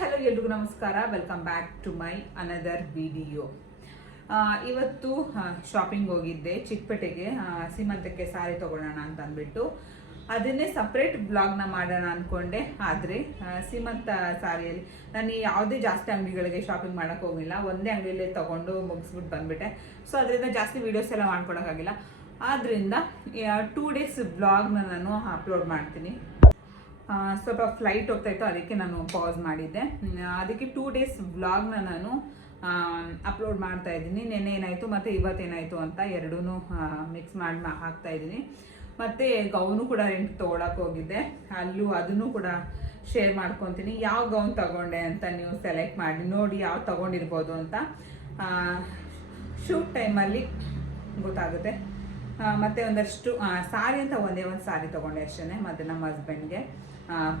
Hello ಎಲ್ರಿಗೂ ನಮಸ್ಕಾರ. Welcome back to my another video. ಇವತ್ತು ಶಾಪಿಂಗ್ ಹೋಗಿದ್ದೆ ಚಿಕ್ಕಪೇಟೆಗೆ. ಸೀಮಂತಕ್ಕೆ ಸಾರಿ ತೊಗೊಳ್ಳೋಣ ಅಂತ ಅಂದ್ಬಿಟ್ಟು ಅದನ್ನೇ ಸಪ್ರೇಟ್ ಬ್ಲಾಗ್ನ ಮಾಡೋಣ ಅಂದ್ಕೊಂಡೆ. ಆದರೆ ಸೀಮಂತ ಸಾರಿಯಲ್ಲಿ ನಾನು ಯಾವುದೇ ಜಾಸ್ತಿ ಅಂಗಡಿಗಳಿಗೆ ಶಾಪಿಂಗ್ ಮಾಡೋಕ್ಕೆ ಹೋಗಿಲ್ಲ. ಒಂದೇ ಅಂಗಡಿಯಲ್ಲೇ ತೊಗೊಂಡು ಮುಗಿಸ್ಬಿಟ್ಟು ಬಂದುಬಿಟ್ಟೆ. ಸೊ ಅದರಿಂದ ಜಾಸ್ತಿ ವೀಡಿಯೋಸ್ ಎಲ್ಲ ಮಾಡ್ಕೊಳಕ್ಕಾಗಿಲ್ಲ. ಆದ್ದರಿಂದ 2 days ಬ್ಲಾಗ್ನ ನಾನು ಅಪ್ಲೋಡ್ ಮಾಡ್ತೀನಿ. ಸ್ವಲ್ಪ ಫ್ಲೈಟ್ ಹೋಗ್ತಾಯಿತ್ತು, ಅದಕ್ಕೆ ನಾನು ಪಾಸ್ ಮಾಡಿದ್ದೆ. ಅದಕ್ಕೆ 2 days ವ್ಲಾಗ್ನ ನಾನು ಅಪ್ಲೋಡ್ ಮಾಡ್ತಾ ಇದ್ದೀನಿ. ನೆನ್ನೆ ಏನಾಯಿತು ಮತ್ತು ಇವತ್ತೇನಾಯಿತು ಅಂತ ಎರಡೂ ಮಿಕ್ಸ್ ಮಾಡಿ ಹಾಕ್ತಾ ಇದ್ದೀನಿ. ಮತ್ತು ಗೌನು ಕೂಡ ರೆಂಟ್ ತೊಗೊಳಕ್ಕೆ ಹೋಗಿದ್ದೆ, ಅದನ್ನು ಕೂಡ ಶೇರ್ ಮಾಡ್ಕೊತೀನಿ. ಯಾವ ಗೌನ್ ತೊಗೊಂಡೆ ಅಂತ ನೀವು ಸೆಲೆಕ್ಟ್ ಮಾಡಿ ನೋಡಿ ಯಾವ ತೊಗೊಂಡಿರ್ಬೋದು ಅಂತ ಶೂಟ್ ಟೈಮಲ್ಲಿ ಗೊತ್ತಾಗುತ್ತೆ. ಮತ್ತು ಒಂದಷ್ಟು ಸಾರಿ ಅಂತ ಒಂದೇ ಒಂದು ಸಾರಿ ತೊಗೊಂಡೆ ಅಷ್ಟೇ. ಮತ್ತು ನಮ್ಮ ಹಸ್ಬೆಂಡ್ಗೆ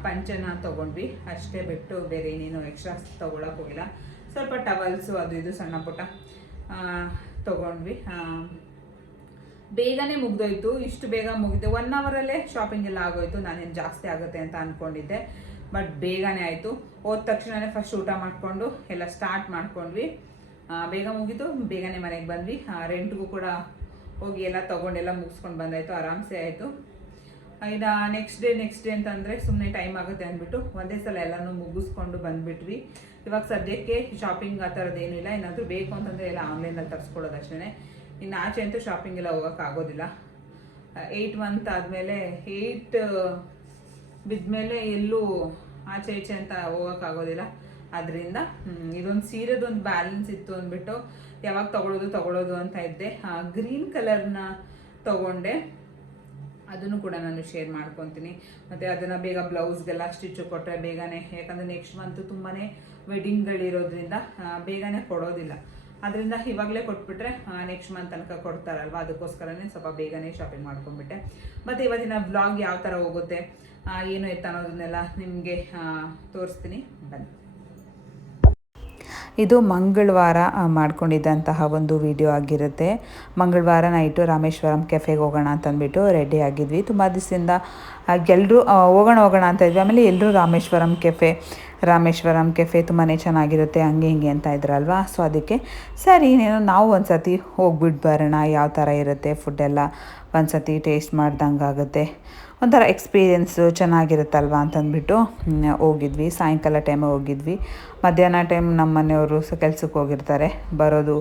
ಪಂಚನ ತೊಗೊಂಡ್ವಿ ಅಷ್ಟೇ, ಬಿಟ್ಟು ಬೇರೆ ಏನೇನು ಎಕ್ಸ್ಟ್ರಾ ತೊಗೊಳಕ್ಕೆ ಹೋಗಿಲ್ಲ. ಸ್ವಲ್ಪ ಟವಲ್ಸು ಅದು ಇದು ಸಣ್ಣ ಪುಟ್ಟ ತೊಗೊಂಡ್ವಿ. ಬೇಗನೆ ಮುಗ್ದೋಯ್ತು. ಇಷ್ಟು ಬೇಗ ಮುಗಿದು 1 hourಲ್ಲೇ ಶಾಪಿಂಗ್ ಎಲ್ಲ ಆಗೋಯ್ತು. ನಾನೇನು ಜಾಸ್ತಿ ಆಗುತ್ತೆ ಅಂತ ಅಂದ್ಕೊಂಡಿದ್ದೆ, ಬಟ್ ಬೇಗನೆ ಆಯಿತು. ಹೋದ ತಕ್ಷಣವೇ ಫಸ್ಟ್ ಊಟ ಮಾಡಿಕೊಂಡು ಎಲ್ಲ ಸ್ಟಾರ್ಟ್ ಮಾಡ್ಕೊಂಡ್ವಿ. ಬೇಗ ಮುಗಿದು ಬೇಗನೆ ಮನೆಗೆ ಬಂದ್ವಿ. ರೆಂಟ್ಗೂ ಕೂಡ ಹೋಗಿ ಎಲ್ಲ ತೊಗೊಂಡೆಲ್ಲ ಮುಗಿಸ್ಕೊಂಡು ಬಂದಾಯಿತು, ಆರಾಮ್ಸೆ ಆಯಿತು. ಇದು ನೆಕ್ಸ್ಟ್ ಡೇ ಅಂತಂದರೆ ಸುಮ್ಮನೆ ಟೈಮ್ ಆಗುತ್ತೆ ಅಂದ್ಬಿಟ್ಟು ಒಂದೇ ಸಲ ಎಲ್ಲನೂ ಮುಗಿಸ್ಕೊಂಡು ಬಂದುಬಿಟ್ವಿ. ಇವಾಗ ಸದ್ಯಕ್ಕೆ ಶಾಪಿಂಗ್ ಆ ಥರದ್ದು ಏನೂ ಇಲ್ಲ. ಏನಾದರೂ ಬೇಕು ಅಂತಂದರೆ ಎಲ್ಲ ಆನ್ಲೈನಲ್ಲಿ ತರಿಸ್ಕೊಳ್ಳೋದು ಅಷ್ಟೇ. ಇನ್ನು ಆಚೆ ಅಂತೂ ಶಾಪಿಂಗ್ ಎಲ್ಲ ಹೋಗೋಕ್ಕಾಗೋದಿಲ್ಲ. 8 month ಆದಮೇಲೆ 8 ಬಿದ್ಮೇಲೆ ಎಲ್ಲೂ ಆಚೆ ಈಚೆ ಅಂತ ಹೋಗೋಕ್ಕಾಗೋದಿಲ್ಲ. ಅದರಿಂದ ಇದೊಂದು ಸೀರೆದೊಂದು ಬ್ಯಾಲೆನ್ಸ್ ಇತ್ತು ಅಂದ್ಬಿಟ್ಟು ಯಾವಾಗ ತೊಗೊಳೋದು ಅಂತ ಇದ್ದೆ. ಗ್ರೀನ್ ಕಲರ್ನ ತೊಗೊಂಡೆ, ಅದನ್ನು ಕೂಡ ನಾನು ಶೇರ್ ಮಾಡ್ಕೊತೀನಿ. ಮತ್ತು ಅದನ್ನು ಬೇಗ ಬ್ಲೌಸ್ಗೆಲ್ಲ ಸ್ಟಿಚ್ಚು ಕೊಟ್ಟರೆ ಬೇಗನೆ, ಯಾಕಂದರೆ ನೆಕ್ಸ್ಟ್ ಮಂತು ತುಂಬಾ ವೆಡ್ಡಿಂಗ್ಗಳಿರೋದ್ರಿಂದ ಬೇಗನೆ ಕೊಡೋದಿಲ್ಲ. ಅದರಿಂದ ಇವಾಗಲೇ ಕೊಟ್ಬಿಟ್ರೆ ನೆಕ್ಸ್ಟ್ ಮಂತ್ ತನಕ ಕೊಡ್ತಾರಲ್ವ, ಅದಕ್ಕೋಸ್ಕರನೇ ಸ್ವಲ್ಪ ಬೇಗನೆ ಶಾಪಿಂಗ್ ಮಾಡ್ಕೊಂಡ್ಬಿಟ್ಟೆ. ಮತ್ತು ಇವತ್ತಿನ ಬ್ಲಾಗ್ ಯಾವ ಥರ ಹೋಗುತ್ತೆ ಏನು ಎತ್ತ ಅನ್ನೋದನ್ನೆಲ್ಲ ನಿಮಗೆ ತೋರಿಸ್ತೀನಿ, ಬನ್ನಿ. ಇದು ಮಂಗಳವಾರ ಮಾಡ್ಕೊಂಡಿದ್ದಂತಹ ಒಂದು ವಿಡಿಯೋ ಆಗಿರುತ್ತೆ. ಮಂಗಳವಾರ ನೈಟು ರಾಮೇಶ್ವರಂ ಕೆಫೆಗೆ ಹೋಗೋಣ ಅಂತಂದ್ಬಿಟ್ಟು ರೆಡಿ ಆಗಿದ್ವಿ. ತುಂಬ ದಿವಸದಿಂದ ಎಲ್ಲರೂ ಹೋಗೋಣ ಅಂತ ಇದ್ವಿ. ಆಮೇಲೆ ಎಲ್ಲರೂ ರಾಮೇಶ್ವರಂ ಕೆಫೆ ತುಂಬಾ ಚೆನ್ನಾಗಿರುತ್ತೆ ಹಂಗೆ ಹಿಂಗೆ ಅಂತ ಇದ್ರಲ್ವ. ಸೊ ಅದಕ್ಕೆ ಸರಿ ನಾವು ಒಂದು ಸತಿ ಹೋಗ್ಬಿಟ್ಟು ಬರೋಣ, ಯಾವ ಥರ ಇರುತ್ತೆ ಫುಡ್ಡೆಲ್ಲ ಒಂದು ಸತಿ ಟೇಸ್ಟ್ ಮಾಡ್ದಂಗೆ ಆಗುತ್ತೆ, ಒಂಥರ ಎಕ್ಸ್ಪೀರಿಯೆನ್ಸು ಚೆನ್ನಾಗಿರುತ್ತಲ್ವ ಅಂತಂದ್ಬಿಟ್ಟು ಹೋಗಿದ್ವಿ. ಸಾಯಂಕಾಲ ಟೈಮಿಗೆ ಹೋಗಿದ್ವಿ. ಮಧ್ಯಾಹ್ನ ಟೈಮ್ ನಮ್ಮ ಮನೆಯವರು ಕೆಲ್ಸಕ್ಕೆ ಹೋಗಿರ್ತಾರೆ, ಬರೋದು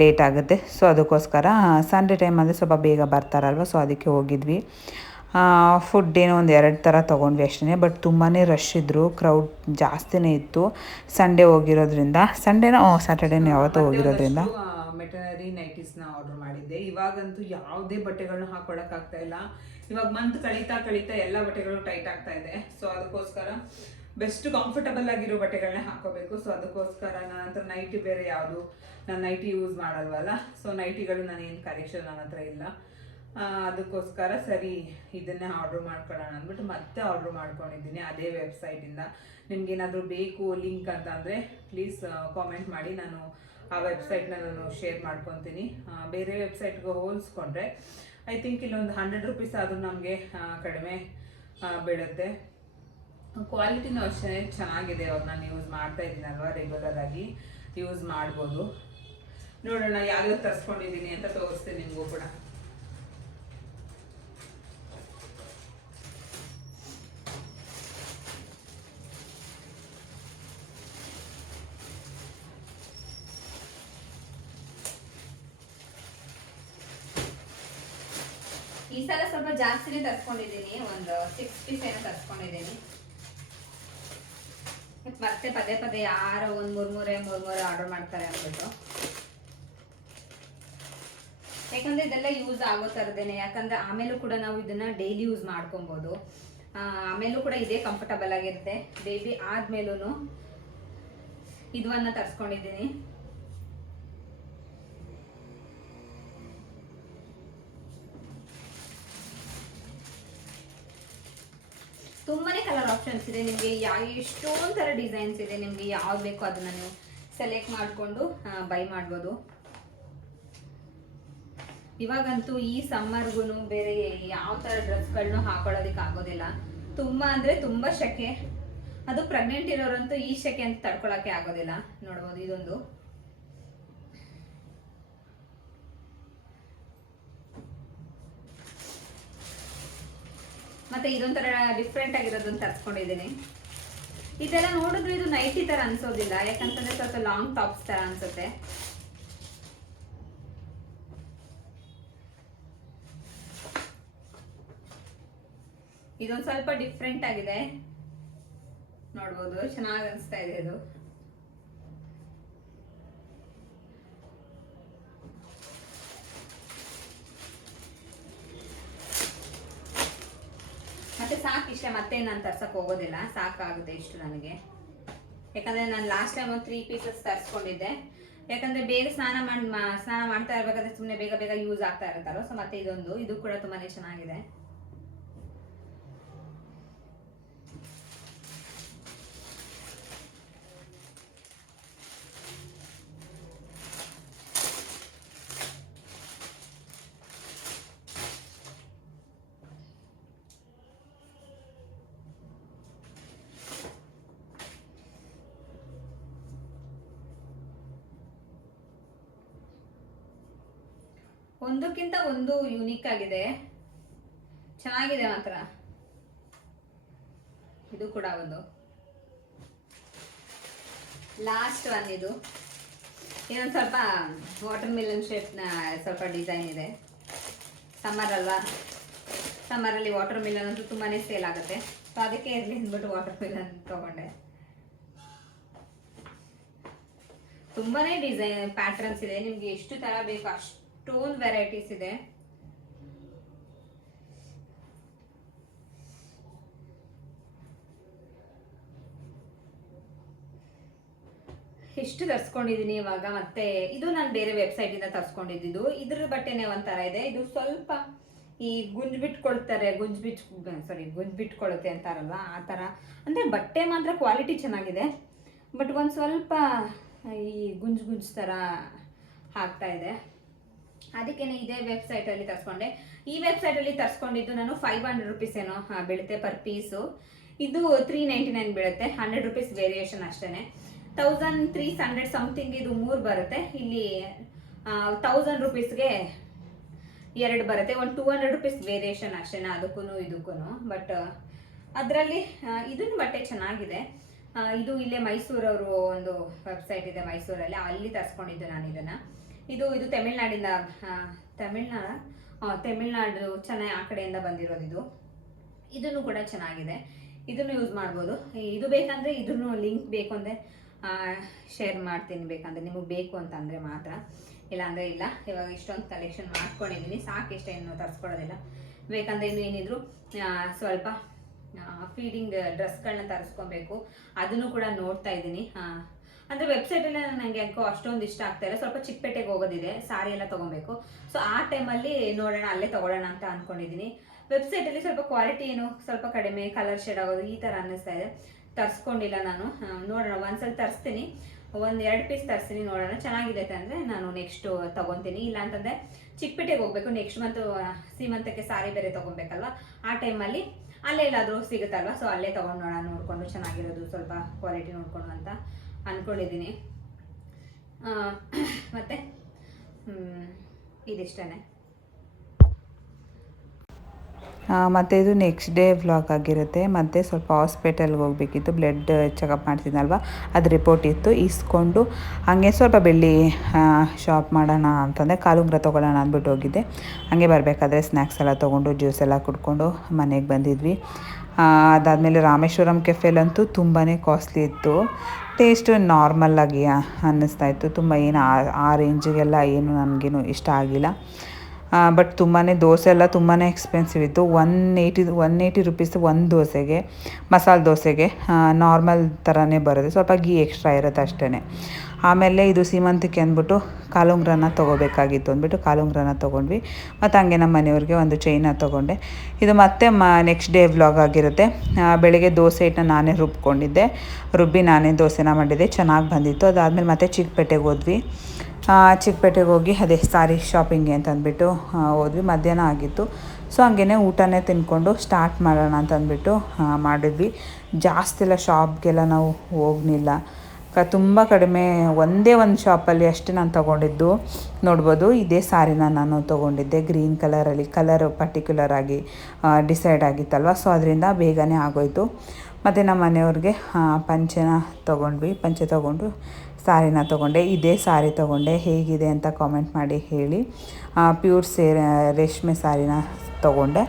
ಲೇಟ್ ಆಗುತ್ತೆ. ಸೊ ಅದಕ್ಕೋಸ್ಕರ ಸಂಡೇ ಟೈಮ್ ಅಂದರೆ ಸ್ವಲ್ಪ ಬೇಗ ಬರ್ತಾರಲ್ವ, ಸೊ ಅದಕ್ಕೆ ಹೋಗಿದ್ವಿ. ಫುಡ್ ಏನೋ ಒಂದು 2 ಥರ ತೊಗೊಂಡ್ವಿ ಅಷ್ಟೇ. ಬಟ್ ತುಂಬಾ ರಶ್ ಇದ್ದರು, ಕ್ರೌಡ್ ಜಾಸ್ತಿನೇ ಇತ್ತು. ಸಂಡೇ ಹೋಗಿರೋದ್ರಿಂದ, ಸ್ಯಾಟರ್ಡೇನೂ ಯಾವತ್ತೂ ಹೋಗಿರೋದ್ರಿಂದ ಮೆಟನರಿ ನೈಟೀಸ್ನ ಆರ್ಡರ್ ಮಾಡಿದ್ದೆ. ಇವಾಗಂತೂ ಯಾವುದೇ ಬಟ್ಟೆಗಳನ್ನ ಹಾಕೊಳ್ಳೋಕ್ಕಾಗ್ತಾ ಇಲ್ಲ. ಇವಾಗ ಮಂತ್ ಕಳೀತಾ ಎಲ್ಲ ಬಟ್ಟೆಗಳು ಟೈಟ್ ಆಗ್ತಾ ಇದೆ. ಸೊ ಅದಕ್ಕೋಸ್ಕರ ಬೆಸ್ಟ್ ಕಂಫರ್ಟಬಲ್ ಆಗಿರೋ ಬಟ್ಟೆಗಳನ್ನೇ ಹಾಕೋಬೇಕು. ಸೊ ಅದಕ್ಕೋಸ್ಕರ ನನ್ನ ಹತ್ರ ನೈಟಿ ಬೇರೆ ಯಾವುದು, ನಾನು ನೈಟಿ ಯೂಸ್ ಮಾಡಲ್ವಲ್ಲ. ಸೊ ನೈಟಿಗಳು ನಾನೇನು ಕಲೆಕ್ಷನ್ ನನ್ನ ಹತ್ರ ಇಲ್ಲ. ಅದಕ್ಕೋಸ್ಕರ ಸರಿ ಇದನ್ನೇ ಆರ್ಡ್ರ್ ಮಾಡ್ಕೊಳ್ಳೋಣ ಅಂದ್ಬಿಟ್ಟು ಮತ್ತೆ ಆರ್ಡ್ರ್ ಮಾಡ್ಕೊಂಡಿದ್ದೀನಿ ಅದೇ ವೆಬ್ಸೈಟಿಂದ. ನಿಮ್ಗೇನಾದರೂ ಬೇಕು ಲಿಂಕ್ ಅಂತ ಅಂದರೆ ಪ್ಲೀಸ್ ಕಾಮೆಂಟ್ ಮಾಡಿ, ನಾನು ಆ ವೆಬ್ಸೈಟ್ನ ನಾನು ಶೇರ್ ಮಾಡ್ಕೊತೀನಿ. ಬೇರೆ ವೆಬ್ಸೈಟ್ಗೆ ಹೋಲಿಸ್ಕೊಂಡ್ರೆ ಐ ಥಿಂಕ್ ಇಲ್ಲೊಂದು 100 rupees ಆದರೂ ನಮಗೆ ಕಡಿಮೆ ಬೀಳುತ್ತೆ. ಕ್ವಾಲಿಟಿನೂ ಅಷ್ಟೇ ಚೆನ್ನಾಗಿದೆ. ಇವಾಗ ನಾನು ಯೂಸ್ ಮಾಡ್ತಾ ಇದ್ದೀನಲ್ವ, ರೆಗ್ಯುಲರ್ ಆಗಿ ಯೂಸ್ ಮಾಡ್ಬೋದು. ನೋಡೋಣ ಯಾವ್ಯಾವ ತರಿಸ್ಕೊಂಡಿದ್ದೀನಿ ಅಂತ ತೋರಿಸ್ತೀನಿ ನಿಮಗೂ ಕೂಡ. ಈ ಸಲ ಸ್ವಲ್ಪ ಜಾಸ್ತಿನೇ ತರಿಸ್ಕೊಂಡಿದ್ದೀನಿ, ಒಂದು 6 piece ಏನೋ ತರಿಸ್ಕೊಂಡಿದ್ದೀನಿ. ಮತ್ತೆ ಪದೇ ಯಾರೋ ಒಂದು 3 ಆರ್ಡರ್ ಮಾಡ್ತಾರೆ ಅಂದ್ಬಿಟ್ಟು, ಯಾಕಂದ್ರೆ ಇದೆಲ್ಲ ಯೂಸ್ ಆಗೋ ಥರದ್ದೇನೆ. ಯಾಕಂದ್ರೆ ಆಮೇಲೂ ಕೂಡ ನಾವು ಇದನ್ನ ಡೈಲಿ ಯೂಸ್ ಮಾಡ್ಕೊಬೋದು. ಆಮೇಲೂ ಕೂಡ ಇದೇ ಕಂಫರ್ಟಬಲ್ ಆಗಿರುತ್ತೆ. ಬೇಬಿ ಆದ್ಮೇಲೂ ಇದನ್ನ ತರಿಸ್ಕೊಂಡಿದ್ದೀನಿ. ತುಂಬಾನೇ ಕಲರ್ ಆಪ್ಷನ್ಸ್ ಇದೆ ನಿಮಗೆ. ಎಷ್ಟೊಂದು ಥರ ಡಿಸೈನ್ಸ್ ಇದೆ. ನಿಮಗೆ ಯಾವ್ದು ಬೇಕೋ ಅದನ್ನ ನೀವು ಸೆಲೆಕ್ಟ್ ಮಾಡಿಕೊಂಡು ಬೈ ಮಾಡ್ಬೋದು. ಇವಾಗಂತೂ ಈ ಸಮ್ಮರ್ಗೂ ಬೇರೆ ಯಾವ ಥರ ಡ್ರೆಸ್ಗಳನ್ನೂ ಹಾಕೊಳ್ಳೋದಕ್ಕೆ ಆಗೋದಿಲ್ಲ. ತುಂಬ ಅಂದರೆ ತುಂಬ ಶೆಕೆ. ಅದು ಪ್ರೆಗ್ನೆಂಟ್ ಇರೋರಂತೂ ಈ ಶೆಕೆ ಅಂತ ತಡ್ಕೊಳಕ್ಕೆ ಆಗೋದಿಲ್ಲ. ನೋಡ್ಬೋದು ಇದೊಂದು ಮತ್ತೆ ಇದೊಂಥರ ಡಿಫ್ರೆಂಟ್ ಆಗಿರೋದನ್ನ ತರಿಸ್ಕೊಂಡಿದ್ದೀನಿ. ಇದೆಲ್ಲ ನೋಡಿದ್ರೆ ಇದು ನೈಟಿ ತರ ಅನ್ಸೋದಿಲ್ಲ, ಯಾಕಂತಂದ್ರೆ ಸ್ವಲ್ಪ ಲಾಂಗ್ ಟಾಪ್ಸ್ ತರ ಅನ್ಸುತ್ತೆ. ಇದೊಂದು ಸ್ವಲ್ಪ ಡಿಫ್ರೆಂಟ್ ಆಗಿದೆ, ನೋಡ್ಬೋದು ಚೆನ್ನಾಗಿ ಅನಿಸ್ತಾ ಇದೆ ಇದು. ಮತ್ತೆ ಸಾಕಿಷ್ಟೇ, ಮತ್ತೆ ನಾನು ತರ್ಸಕ್ ಹೋಗೋದಿಲ್ಲ, ಸಾಕಾಗುತ್ತೆ ಇಷ್ಟು ನನಗೆ. ಯಾಕಂದ್ರೆ ನಾನು ಲಾಸ್ಟ್ ಟೈಮ್ ಒಂದು 3 ಪೀಸಸ್ ತರಿಸ್ಕೊಂಡಿದ್ದೆ. ಯಾಕಂದ್ರೆ ಬೇಗ ಸ್ನಾನ ಮಾಡ್ತಾ ಇರ್ಬೇಕಾದ್ರೆ ಸುಮ್ಮನೆ ಬೇಗ ಬೇಗ ಯೂಸ್ ಆಗ್ತಾ ಇರುತ್ತಲ್ಲ. ಸೊ ಮತ್ತೆ ಇದು ಕೂಡ ತುಂಬಾನೇ ಚೆನ್ನಾಗಿದೆ. ಒಂದಕ್ಕಿಂತ ಒಂದು ಯೂನಿಕ್ ಆಗಿದೆ, ಚೆನ್ನಾಗಿದೆ ಮಾತ್ರ. ಇದು ಕೂಡ ಒಂದು ಲಾಸ್ಟ್ ಒನ್. ಇನ್ನೊಂದು ಸ್ವಲ್ಪ ವಾಟರ್ ಮಿಲನ್ ಶೇಪ್ನ ಸ್ವಲ್ಪ ಡಿಸೈನ್ ಇದೆ. ಸಮ್ಮರ್ ಅಲ್ವಾ, ಸಮ್ಮರಲ್ಲಿ ವಾಟರ್ ಮಿಲನ್ ಅಂತೂ ತುಂಬಾನೇ ಸೇಲ್ ಆಗುತ್ತೆ. ಸೊ ಅದಕ್ಕೆ ಇರಲಿ ಅಂದ್ಬಿಟ್ಟು ವಾಟರ್ ಮಿಲನ್ ತಗೊಂಡೆ. ತುಂಬಾನೇ ಡಿಸೈನ್ ಪ್ಯಾಟರ್ನ್ಸ್ ಇದೆ, ನಿಮ್ಗೆ ಎಷ್ಟು ತರ ಬೇಕು ಅಷ್ಟೊಂದು ವೆರೈಟೀಸ್ ಇದೆ. ಇಷ್ಟು ತರಿಸ್ಕೊಂಡಿದ್ದೀನಿ ಇವಾಗ. ಮತ್ತೆ ಇದು ನಾನು ಬೇರೆ ವೆಬ್ಸೈಟ್ ಇಂದ ತರಿಸ್ಕೊಂಡಿದ್ದು. ಇದ್ರ ಬಟ್ಟೆನೇ ಒಂಥರ ಇದೆ, ಇದು ಸ್ವಲ್ಪ ಈ ಗುಂಜ್ ಬಿಟ್ಕೊಳ್ಳುತ್ತೆ ಅಂತಾರಲ್ವಾ, ಆ ಥರ. ಅಂದರೆ ಬಟ್ಟೆ ಮಾತ್ರ ಕ್ವಾಲಿಟಿ ಚೆನ್ನಾಗಿದೆ, ಬಟ್ ಒಂದು ಸ್ವಲ್ಪ ಈ ಗುಂಜ್ ಥರ ಆಗ್ತಾ ಇದೆ. ಅದಕ್ಕೆ ಇದೇ ವೆಬ್ಸೈಟಲ್ಲಿ ತರಿಸ್ಕೊಂಡೆ. ಈ ವೆಬ್ಸೈಟಲ್ಲಿ ತರಿಸ್ಕೊಂಡಿದ್ದು ನಾನು 500 ರೂಪೀಸ್ ಏನೋ ಬೀಳುತ್ತೆ ಪರ್ ಪೀಸು. ಇದು 399 ಬೀಳುತ್ತೆ, 100 ರೂಪೀಸ್ ವೇರಿಯೇಷನ್ ಅಷ್ಟೇ. 1300 ಸಮಥಿಂಗ್ ಇದು 3 ಬರುತ್ತೆ. ಇಲ್ಲಿ 1000 ರೂಪೀಸ್ಗೆ 2 ಬರುತ್ತೆ. ಒಂದು 200 ರೂಪೀಸ್ ವೇರಿಯೇಷನ್ ಅಷ್ಟೇ ಅದಕ್ಕೂ ಇದಕ್ಕೂ. ಬಟ್ ಅದರಲ್ಲಿ ಇದನ್ನು ಬಟ್ಟೆ ಚೆನ್ನಾಗಿದೆ. ಇದು ಇಲ್ಲೇ ಮೈಸೂರವರು ಒಂದು ವೆಬ್ಸೈಟ್ ಇದೆ ಮೈಸೂರಲ್ಲಿ, ಅಲ್ಲಿ ತರಿಸ್ಕೊಂಡಿದ್ದು ನಾನು ಇದನ್ನು. ಇದು ತಮಿಳ್ನಾಡಿಂದ, ತಮಿಳ್ನಾಡು ಚೆನ್ನೈ ಆ ಕಡೆಯಿಂದ ಬಂದಿರೋದು. ಇದನ್ನು ಕೂಡ ಚೆನ್ನಾಗಿದೆ, ಇದನ್ನು ಯೂಸ್ ಮಾಡ್ಬೋದು. ಇದು ಬೇಕಂದರೆ ಇದನ್ನು ಲಿಂಕ್ ಬೇಕು ಅಂದರೆ ಶೇರ್ ಮಾಡ್ತೀನಿ, ಬೇಕಂದರೆ ನಿಮಗೆ ಬೇಕು ಅಂತಂದರೆ ಮಾತ್ರ, ಇಲ್ಲಾಂದರೆ ಇಲ್ಲ. ಇವಾಗ ಇಷ್ಟೊಂದು ಕಲೆಕ್ಷನ್ ಮಾಡ್ಕೊಂಡಿದ್ದೀನಿ, ಸಾಕು, ಇಷ್ಟೇನು ತರಿಸ್ಕೊಡೋದಿಲ್ಲ. ಬೇಕಂದರೆ ಇನ್ನು ಏನಿದ್ರು ಸ್ವಲ್ಪ ಫೀಡಿಂಗ್ ಡ್ರೆಸ್ಗಳನ್ನ ತರಿಸ್ಕೊಬೇಕು, ಅದನ್ನು ಕೂಡ ನೋಡ್ತಾ ಇದ್ದೀನಿ. ಅಂದರೆ ವೆಬ್ಸೈಟಲ್ಲೇ ನನಗೆ ಯಾಕೋ ಅಷ್ಟೊಂದು ಇಷ್ಟ ಆಗ್ತಾ ಇಲ್ಲ. ಸ್ವಲ್ಪ ಚಿಕ್ಕಪೇಟೆಗೆ ಹೋಗೋದಿದೆ, ಸಾರಿ ಎಲ್ಲ ತೊಗೊಬೇಕು. ಸೊ ಆ ಟೈಮಲ್ಲಿ ನೋಡೋಣ, ಅಲ್ಲೇ ತೊಗೊಳ್ಳೋಣ ಅಂತ ಅಂದ್ಕೊಂಡಿದ್ದೀನಿ. ವೆಬ್ಸೈಟಲ್ಲಿ ಸ್ವಲ್ಪ ಕ್ವಾಲಿಟಿ ಏನು ಸ್ವಲ್ಪ ಕಡಿಮೆ, ಕಲರ್ ಶೇಡ್ ಆಗೋದು ಈ ಥರ ಅನ್ನಿಸ್ತಾ ಇದೆ. ತರಿಸ್ಕೊಂಡಿಲ್ಲ ನಾನು, ನೋಡೋಣ, ಒಂದ್ಸಲ ತರಿಸ್ತೀನಿ, 1-2 ಪೀಸ್ ತರಿಸ್ತೀನಿ, ನೋಡೋಣ ಚೆನ್ನಾಗಿದೆ ಅಂದರೆ ನಾನು ನೆಕ್ಸ್ಟ್ ತೊಗೊತೀನಿ. ಇಲ್ಲ ಅಂತಂದರೆ ಚಿಕ್ಕಪೇಟೆಗೆ ಹೋಗ್ಬೇಕು, ನೆಕ್ಸ್ಟ್ ಮಂತ್ ಸೀಮಂತಕ್ಕೆ ಸಾರಿ ಬೇರೆ ತೊಗೊಬೇಕಲ್ವ, ಆ ಟೈಮಲ್ಲಿ ಅಲ್ಲೇ ಎಲ್ಲಾದರೂ ಸಿಗುತ್ತಲ್ವ, ಸೊ ಅಲ್ಲೇ ತೊಗೊಂಡು ನೋಡಿಕೊಂಡು ಚೆನ್ನಾಗಿರೋದು ಸ್ವಲ್ಪ ಕ್ವಾಲಿಟಿ ನೋಡಿಕೊಂಡು ಅಂತ ಅಂದ್ಕೊಂಡಿದ್ದೀನಿ. ಮತ್ತು ಇದಿಷ್ಟೇ. ಮತ್ತು ಇದು ನೆಕ್ಸ್ಟ್ ಡೇ ವ್ಲಾಗ್ ಆಗಿರುತ್ತೆ. ಮತ್ತು ಸ್ವಲ್ಪ ಹಾಸ್ಪಿಟಲ್ಗೆ ಹೋಗಬೇಕಿತ್ತು, ಬ್ಲಡ್ ಚೆಕಪ್ ಮಾಡ್ತಿದ್ನಲ್ವ, ಅದು ರಿಪೋರ್ಟ್ ಇತ್ತು, ಇಸ್ಕೊಂಡು ಹಾಗೆ ಸ್ವಲ್ಪ ಬೆಳ್ಳಿ ಶಾಪ್ ಮಾಡೋಣ ಅಂತಂದರೆ ಕಾಲುಂಗ್ರ ತೊಗೊಳ್ಳೋಣ ಅಂದ್ಬಿಟ್ಟು ಹೋಗಿದ್ದೆ. ಹಾಗೆ ಬರಬೇಕಾದ್ರೆ ಸ್ನ್ಯಾಕ್ಸ್ ಎಲ್ಲ ತೊಗೊಂಡು ಜ್ಯೂಸ್ ಎಲ್ಲ ಕುಡ್ಕೊಂಡು ಮನೆಗೆ ಬಂದಿದ್ವಿ. ಅದಾದಮೇಲೆ ರಾಮೇಶ್ವರಂ ಕೆಫೆಲಂತೂ ತುಂಬಾ ಕಾಸ್ಟ್ಲಿ ಇತ್ತು, ಟೇಸ್ಟು ನಾರ್ಮಲ್ಲಾಗಿ ಅನ್ನಿಸ್ತಾಯಿತ್ತು. ತುಂಬ ಏನು ಆ ರೇಂಜಿಗೆಲ್ಲ ಏನು ನನಗೇನು ಇಷ್ಟ ಆಗಿಲ್ಲ. ಬಟ್ ತುಂಬಾ ದೋಸೆ ಎಲ್ಲ ತುಂಬಾ ಎಕ್ಸ್ಪೆನ್ಸಿವ್ ಇತ್ತು. 180 ರೂಪೀಸ್ ಒಂದು ದೋಸೆಗೆ, ಮಸಾಲೆ ದೋಸೆಗೆ. ನಾರ್ಮಲ್ ಥರನೇ ಬರುತ್ತೆ, ಸ್ವಲ್ಪ ಗೀ ಎಕ್ಸ್ಟ್ರಾ ಇರುತ್ತೆ ಅಷ್ಟೇ. ಆಮೇಲೆ ಇದು ಸೀಮಂತಕ್ಕೆ ಅಂದ್ಬಿಟ್ಟು ಕಾಲುಂಗ್ರನ ತೊಗೋಬೇಕಾಗಿತ್ತು ಅಂದ್ಬಿಟ್ಟು ಕಾಲುಂಗ್ರನ ತೊಗೊಂಡ್ವಿ. ಮತ್ತು ಹಂಗೆ ನಮ್ಮ ಮನೆಯವ್ರಿಗೆ ಒಂದು ಚೈನ ತೊಗೊಂಡೆ. ಇದು ಮತ್ತೆ ನೆಕ್ಸ್ಟ್ ಡೇ ವ್ಲಾಗ್ ಆಗಿರುತ್ತೆ. ಬೆಳಗ್ಗೆ ದೋಸೆ ಹಿಟ್ಟನ್ನ ನಾನೇ ರುಬ್ಬಿ ನಾನೇ ದೋಸೆನ ಮಾಡಿದ್ದೆ, ಚೆನ್ನಾಗಿ ಬಂದಿತ್ತು. ಅದಾದಮೇಲೆ ಮತ್ತೆ ಚಿಕ್ಕಪೇಟೆಗೆ ಹೋದ್ವಿ. ಚಿಕ್ಕಪೇಟೆಗೆ ಹೋಗಿ ಅದೇ ಸಾರಿ ಶಾಪಿಂಗ್ಗೆ ಅಂತ ಅಂದ್ಬಿಟ್ಟು ಹೋದ್ವಿ. ಮಧ್ಯಾಹ್ನ ಆಗಿತ್ತು, ಸೊ ಹಂಗೇ ಊಟನೇ ತಿಂದ್ಕೊಂಡು ಸ್ಟಾರ್ಟ್ ಮಾಡೋಣ ಅಂತಂದ್ಬಿಟ್ಟು ಮಾಡಿದ್ವಿ. ಜಾಸ್ತಿ ಎಲ್ಲ ಶಾಪ್ಗೆಲ್ಲ ನಾವು ಹೋಗಲಿಲ್ಲ, ತುಂಬ ಕಡಿಮೆ ಒಂದೇ ಒಂದು ಶಾಪಲ್ಲಿ ಅಷ್ಟೇ ನಾನು ತೊಗೊಂಡಿದ್ದು. ನೋಡ್ಬೋದು ಇದೇ ಸಾರಿನ ನಾನು ತೊಗೊಂಡಿದ್ದೆ, ಗ್ರೀನ್ ಕಲರಲ್ಲಿ, ಕಲರ್ ಪರ್ಟಿಕ್ಯುಲರ್ ಆಗಿ ಡಿಸೈಡ್ ಆಗಿತ್ತಲ್ವ, ಸೊ ಅದರಿಂದ ಬೇಗನೆ ಆಗೋಯಿತು. ಮತ್ತು ನಮ್ಮ ಮನೆಯವ್ರಿಗೆ ಪಂಚೆ ತೊಗೊಂಡು ಸಾರಿನ ತೊಗೊಂಡೆ. ಇದೇ ಸಾರಿ ತೊಗೊಂಡೆ, ಹೇಗಿದೆ ಅಂತ ಕಾಮೆಂಟ್ ಮಾಡಿ ಹೇಳಿ. ಪ್ಯೂರ್ ರೇಷ್ಮೆ ಸಾರಿನ ತೊಗೊಂಡೆ.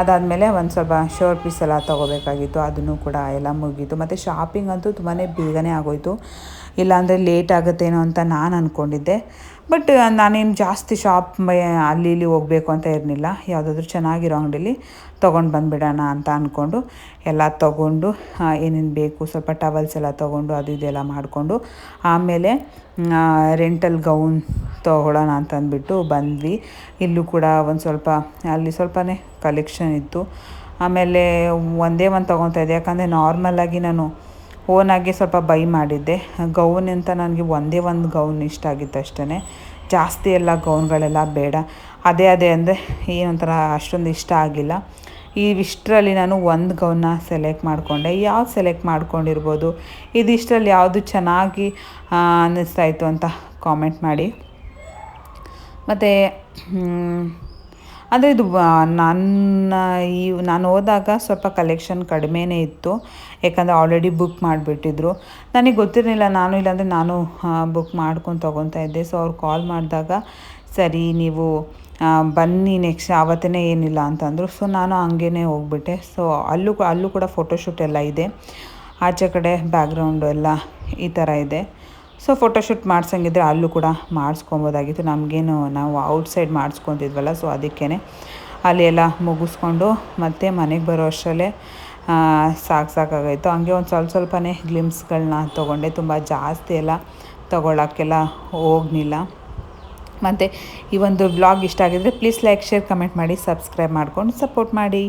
ಅದಾದಮೇಲೆ ಒಂದು ಸ್ವಲ್ಪ ಶರ್ಟ್ ಪೀಸ್ ಎಲ್ಲ ತೊಗೋಬೇಕಾಗಿತ್ತು, ಅದನ್ನು ಕೂಡ ಎಲ್ಲ ಮುಗೀತು. ಮತ್ತು ಶಾಪಿಂಗ್ ಅಂತೂ ತುಂಬಾ ಬೇಗನೆ ಆಗೋಯಿತು, ಇಲ್ಲಾಂದರೆ ಲೇಟ್ ಆಗುತ್ತೇನೋ ಅಂತ ನಾನು ಅಂದ್ಕೊಂಡಿದ್ದೆ. ಬಟ್ ನಾನೇನು ಜಾಸ್ತಿ ಅಲ್ಲಿ ಇಲ್ಲಿ ಹೋಗಬೇಕು ಅಂತ ಇರಲಿಲ್ಲ, ಯಾವುದಾದ್ರೂ ಚೆನ್ನಾಗಿರೋ ಅಂಗಡೀಲಿ ತೊಗೊಂಡು ಬಂದುಬಿಡೋಣ ಅಂತ ಅಂದ್ಕೊಂಡು ಎಲ್ಲ ತೊಗೊಂಡು ಏನೇನು ಬೇಕು ಸ್ವಲ್ಪ ಟವಲ್ಸ್ ಎಲ್ಲ ತೊಗೊಂಡು ಅದು ಇದೆಲ್ಲ ಮಾಡಿಕೊಂಡು ಆಮೇಲೆ ರೆಂಟಲ್ ಗೌನ್ ತೊಗೊಳ್ಳೋಣ ಅಂತಂದ್ಬಿಟ್ಟು ಬಂದ್ವಿ. ಇಲ್ಲೂ ಕೂಡ ಒಂದು ಸ್ವಲ್ಪ ಅಲ್ಲಿ ಸ್ವಲ್ಪನೇ ಕಲೆಕ್ಷನ್ ಇತ್ತು. ಆಮೇಲೆ ಒಂದೇ ಒಂದು ತೊಗೊತಾ ಇದ್ದೆ, ಯಾಕಂದರೆ ನಾರ್ಮಲಾಗಿ ನಾನು ಓನಾಗಿ ಸ್ವಲ್ಪ ಬೈ ಮಾಡಿದ್ದೆ. ಗೌನ್ ಅಂತ ನನಗೆ ಒಂದೇ ಒಂದು ಗೌನ್ ಇಷ್ಟ ಆಗಿತ್ತು ಅಷ್ಟೇ, ಜಾಸ್ತಿ ಎಲ್ಲ ಗೌನ್ಗಳೆಲ್ಲ ಬೇಡ. ಅದೇ ಅಂದರೆ ಏನೊಂಥರ ಅಷ್ಟೊಂದು ಇಷ್ಟ ಆಗಿಲ್ಲ. ಇಷ್ಟರಲ್ಲಿ ನಾನು ಒಂದು ಗೌನ್ನ ಸೆಲೆಕ್ಟ್ ಮಾಡಿಕೊಂಡೆ. ಯಾವ್ದು ಸೆಲೆಕ್ಟ್ ಮಾಡ್ಕೊಂಡಿರ್ಬೋದು, ಇದಿಷ್ಟರಲ್ಲಿ ಯಾವುದು ಚೆನ್ನಾಗಿ ಅನ್ನಿಸ್ತಾಯಿತ್ತು ಅಂತ ಕಾಮೆಂಟ್ ಮಾಡಿ. ಮತ್ತು ಅಂದರೆ ಇದು ನಾನು ಹೋದಾಗ ಸ್ವಲ್ಪ ಕಲೆಕ್ಷನ್ ಕಡಿಮೆನೇ ಇತ್ತು, ಯಾಕಂದರೆ ಆಲ್ರೆಡಿ ಬುಕ್ ಮಾಡಿಬಿಟ್ಟಿದ್ರು. ನನಗೆ ಗೊತ್ತಿರಲಿಲ್ಲ, ನಾನು ಬುಕ್ ಮಾಡ್ಕೊಂಡು ತೊಗೊತಾ ಇದ್ದೆ. ಸೊ ಅವ್ರು ಕಾಲ್ ಮಾಡಿದಾಗ ಸರಿ ನೀವು ಬನ್ನಿ ನೆಕ್ಸ್ಟ್ ಆವತ್ತೇ ಏನಿಲ್ಲ ಅಂತಂದರು. ಸೊ ನಾನು ಹಂಗೇ ಹೋಗ್ಬಿಟ್ಟೆ. ಸೊ ಅಲ್ಲೂ ಕೂಡ ಫೋಟೋಶೂಟ್ ಎಲ್ಲ ಇದೆ, ಆಚೆ ಕಡೆ ಬ್ಯಾಕ್ಗ್ರೌಂಡು ಎಲ್ಲ ಈ ಥರ ಇದೆ. ಸೊ ಫೋಟೋಶೂಟ್ ಮಾಡ್ಸಂಗಿದ್ರೆ ಅಲ್ಲೂ ಕೂಡ ಮಾಡಿಸ್ಕೊಬೋದಾಗಿತ್ತು. ನಾವು ಔಟ್ಸೈಡ್ ಮಾಡಿಸ್ಕೊತಿದ್ವಲ್ಲ, ಸೊ ಅದಕ್ಕೇ ಅಲ್ಲಿ ಎಲ್ಲ ಮುಗಿಸ್ಕೊಂಡು ಮತ್ತೆ ಮನೆಗೆ ಬರೋ ಅಷ್ಟರಲ್ಲೇ ಸಾಕಾಗೋಯಿತು. ಹಂಗೆ ಒಂದು ಸ್ವಲ್ಪನೇ ಗ್ಲಿಮ್ಸ್ಗಳನ್ನ ತೊಗೊಂಡೆ, ತುಂಬ ಜಾಸ್ತಿ ಎಲ್ಲ ತೊಗೊಳಕ್ಕೆಲ್ಲ ಹೋಗಲಿಲ್ಲ. ಮತ್ತು ಈ ಒಂದು ವ್ಲಾಗ್ ಇಷ್ಟ ಆಗಿದ್ರೆ ಪ್ಲೀಸ್ ಲೈಕ್, ಶೇರ್, ಕಮೆಂಟ್ ಮಾಡಿ, ಸಬ್ಸ್ಕ್ರೈಬ್ ಮಾಡ್ಕೊಂಡು ಸಪೋರ್ಟ್ ಮಾಡಿ.